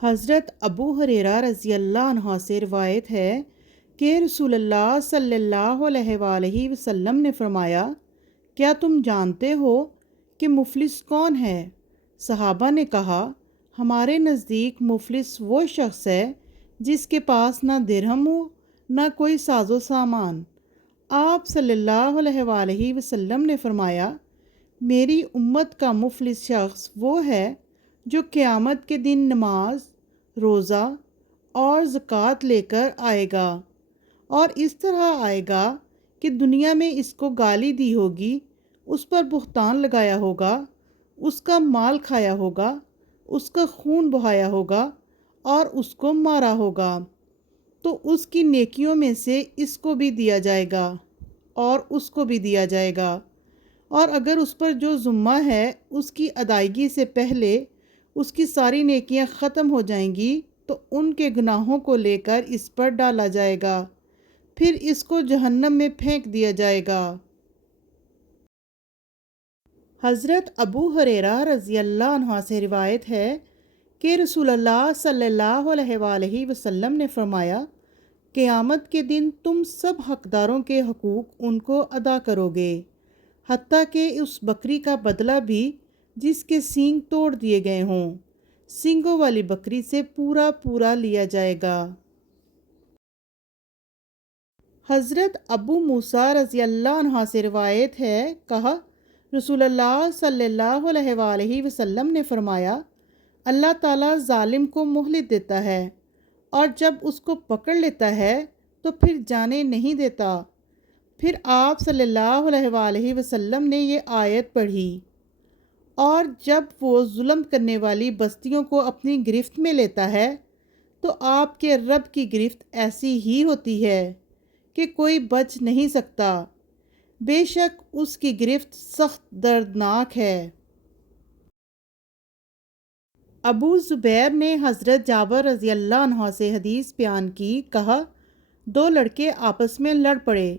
حضرت ابو ہریرہ رضی اللہ عنہ سے روایت ہے کہ رسول اللہ صلی اللہ علیہ وآلہ وسلم نے فرمایا، کیا تم جانتے ہو کہ مفلس کون ہے؟ صحابہ نے کہا، ہمارے نزدیک مفلس وہ شخص ہے جس کے پاس نہ درہم ہو نہ کوئی ساز و سامان۔ آپ صلی اللہ علیہ وآلہ وسلم نے فرمایا، میری امت کا مفلس شخص وہ ہے جو قیامت کے دن نماز، روزہ اور زکوٰۃ لے کر آئے گا، اور اس طرح آئے گا کہ دنیا میں اس کو گالی دی ہوگی، اس پر بہتان لگایا ہوگا، اس کا مال کھایا ہوگا، اس کا خون بہایا ہوگا اور اس کو مارا ہوگا، تو اس کی نیکیوں میں سے اس کو بھی دیا جائے گا اور اس کو بھی دیا جائے گا، اور اگر اس پر جو ذمہ ہے اس کی ادائیگی سے پہلے اس کی ساری نیکیاں ختم ہو جائیں گی تو ان کے گناہوں کو لے کر اس پر ڈالا جائے گا، پھر اس کو جہنم میں پھینک دیا جائے گا۔ حضرت ابو ہریرہ رضی اللہ عنہ سے روایت ہے کہ رسول اللہ صلی اللہ علیہ وآلہ وسلم نے فرمایا، قیامت کے دن تم سب حقداروں کے حقوق ان کو ادا کرو گے، حتیٰ کہ اس بکری کا بدلہ بھی جس کے سینگ توڑ دیے گئے ہوں، سینگوں والی بکری سے پورا پورا لیا جائے گا۔ حضرت ابو موسیٰ رضی اللہ عنہ سے روایت ہے، کہا، رسول اللہ صلی اللہ علیہ وآلہ وسلم نے فرمایا، اللہ تعالیٰ ظالم کو مہلت دیتا ہے اور جب اس کو پکڑ لیتا ہے تو پھر جانے نہیں دیتا۔ پھر آپ صلی اللہ علیہ وآلہ وسلم نے یہ آیت پڑھی، اور جب وہ ظلم کرنے والی بستیوں کو اپنی گرفت میں لیتا ہے تو آپ کے رب کی گرفت ایسی ہی ہوتی ہے کہ کوئی بچ نہیں سکتا، بے شک اس کی گرفت سخت دردناک ہے۔ ابو زبیر نے حضرت جابر رضی اللہ عنہ سے حدیث بیان کی، کہا، دو لڑکے آپس میں لڑ پڑے،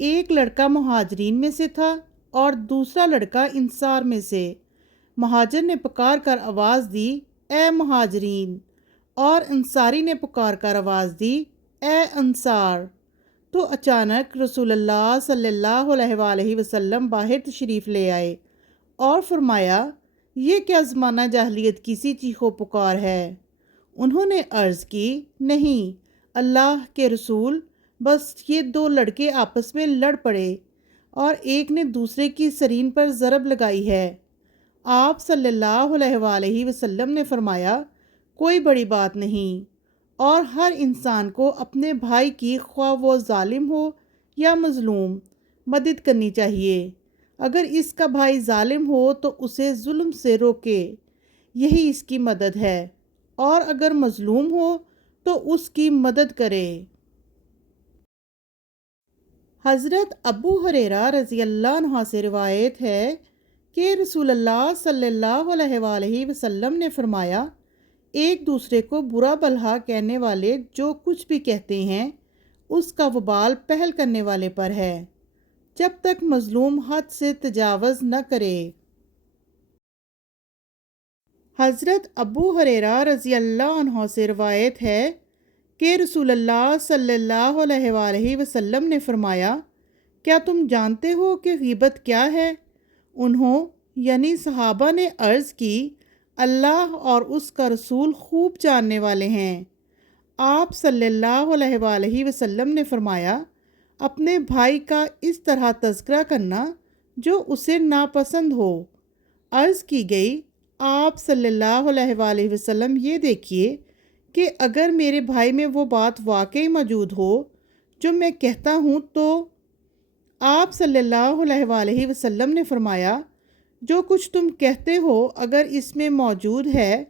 ایک لڑکا مہاجرین میں سے تھا اور دوسرا لڑکا انصار میں سے۔ مہاجر نے پکار کر آواز دی، اے مہاجرین، اور انصاری نے پکار کر آواز دی، اے انصار۔ تو اچانک رسول اللہ صلی اللہ علیہ وآلہ وسلم باہر تشریف لے آئے اور فرمایا، یہ کیا زمانہ جاہلیت کی سی چیخو پکار ہے؟ انہوں نے عرض کی، نہیں اللہ کے رسول، بس یہ دو لڑکے آپس میں لڑ پڑے اور ایک نے دوسرے کی سرین پر ضرب لگائی ہے۔ آپ صلی اللہ علیہ وآلہ وسلم نے فرمایا، کوئی بڑی بات نہیں، اور ہر انسان کو اپنے بھائی کی، خواہ وہ ظالم ہو یا مظلوم، مدد کرنی چاہیے۔ اگر اس کا بھائی ظالم ہو تو اسے ظلم سے روکے، یہی اس کی مدد ہے، اور اگر مظلوم ہو تو اس کی مدد کرے۔ حضرت ابو ہریرہ رضی اللہ عنہ سے روایت ہے کہ رسول اللہ صلی اللہ علیہ وآلہ وسلم نے فرمایا، ایک دوسرے کو برا بھلا کہنے والے جو کچھ بھی کہتے ہیں اس کا وبال پہل کرنے والے پر ہے، جب تک مظلوم حد سے تجاوز نہ کرے۔ حضرت ابو ہریرہ رضی اللہ عنہ سے روایت ہے کہ رسول اللہ صلی اللہ علیہ وآلہ وسلم نے فرمایا، کیا تم جانتے ہو کہ غیبت کیا ہے؟ انہوں یعنی صحابہ نے عرض کی، اللہ اور اس کا رسول خوب جاننے والے ہیں۔ آپ صلی اللہ علیہ وآلہ وسلم نے فرمایا، اپنے بھائی کا اس طرح تذکرہ کرنا جو اسے ناپسند ہو۔ عرض کی گئی، آپ صلی اللہ علیہ وآلہ وسلم، یہ دیکھیے کہ اگر میرے بھائی میں وہ بات واقعی موجود ہو جو میں کہتا ہوں تو؟ آپ صلی اللہ علیہ وآلہ وسلم نے فرمایا، جو کچھ تم کہتے ہو اگر اس میں موجود ہے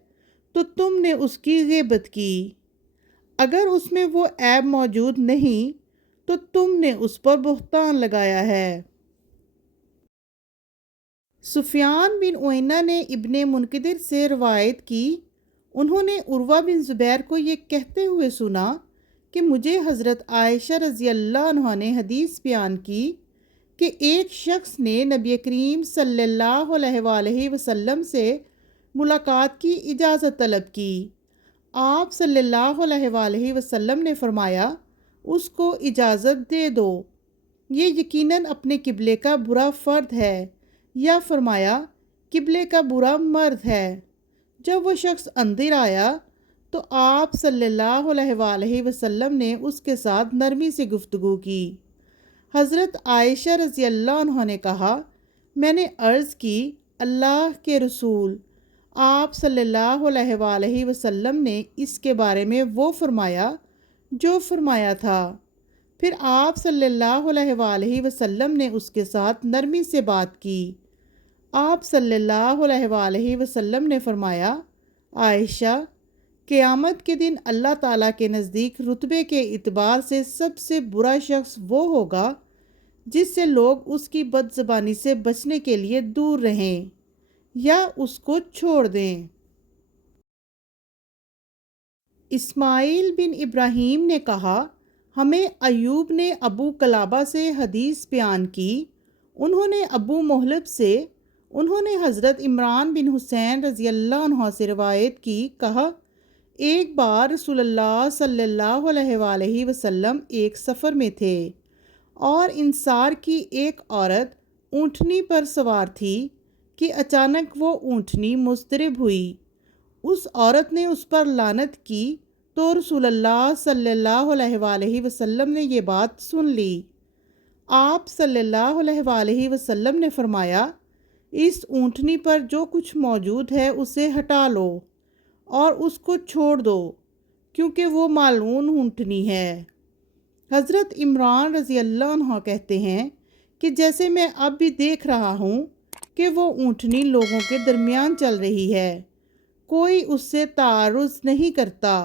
تو تم نے اس کی غیبت کی، اگر اس میں وہ عیب موجود نہیں تو تم نے اس پر بہتان لگایا ہے۔ سفیان بن عیینہ نے ابن منکدر سے روایت کی، انہوں نے عروہ بن زبیر کو یہ کہتے ہوئے سنا کہ مجھے حضرت عائشہ رضی اللہ عنہا نے حدیث بیان کی کہ ایک شخص نے نبی کریم صلی اللہ علیہ وآلہ وسلم سے ملاقات کی اجازت طلب کی۔ آپ صلی اللہ علیہ وآلہ وسلم نے فرمایا اس کو اجازت دے دو، یہ یقیناً اپنے قبلے کا برا فرد ہے، یا فرمایا قبلے کا برا مرد ہے۔ جب وہ شخص اندر آیا تو آپ صلی اللہ علیہ وآلہ وسلم نے اس کے ساتھ نرمی سے گفتگو کی۔ حضرت عائشہ رضی اللہ عنہ نے کہا، میں نے عرض کی، اللہ کے رسول، آپ صلی اللہ علیہ وآلہ وسلم نے اس کے بارے میں وہ فرمایا جو فرمایا تھا۔ پھر آپ صلی اللہ علیہ وآلہ وسلم نے اس کے ساتھ نرمی سے بات کی۔ آپ صلی اللہ علیہ وآلہ وسلم نے فرمایا، عائشہ، قیامت کے دن اللہ تعالیٰ کے نزدیک رتبے کے اعتبار سے سب سے برا شخص وہ ہوگا جس سے لوگ اس کی بد زبانی سے بچنے کے لیے دور رہیں یا اس کو چھوڑ دیں۔ اسماعیل بن ابراہیم نے کہا، ہمیں ایوب نے ابو قلابہ سے حدیث بیان کی، انہوں نے ابو محلب سے، انہوں نے حضرت عمران بن حسین رضی اللہ عنہ سے روایت کی، کہا ایک بار رسول اللہ صلی اللہ علیہ وآلہ وسلم ایک سفر میں تھے اور انصار کی ایک عورت اونٹنی پر سوار تھی کہ اچانک وہ اونٹنی مضطرب ہوئی۔ اس عورت نے اس پر لعنت کی تو رسول اللہ صلی اللہ علیہ وآلہ وسلم نے یہ بات سن لی۔ آپ صلی اللہ علیہ وآلہ وسلم نے فرمایا، اس اونٹنی پر جو کچھ موجود ہے اسے ہٹا لو اور اس کو چھوڑ دو، کیونکہ وہ مالعون اونٹنی ہے۔ حضرت عمران رضی اللہ عنہ کہتے ہیں کہ جیسے میں اب بھی دیکھ رہا ہوں کہ وہ اونٹنی لوگوں کے درمیان چل رہی ہے، کوئی اس سے تعارض نہیں کرتا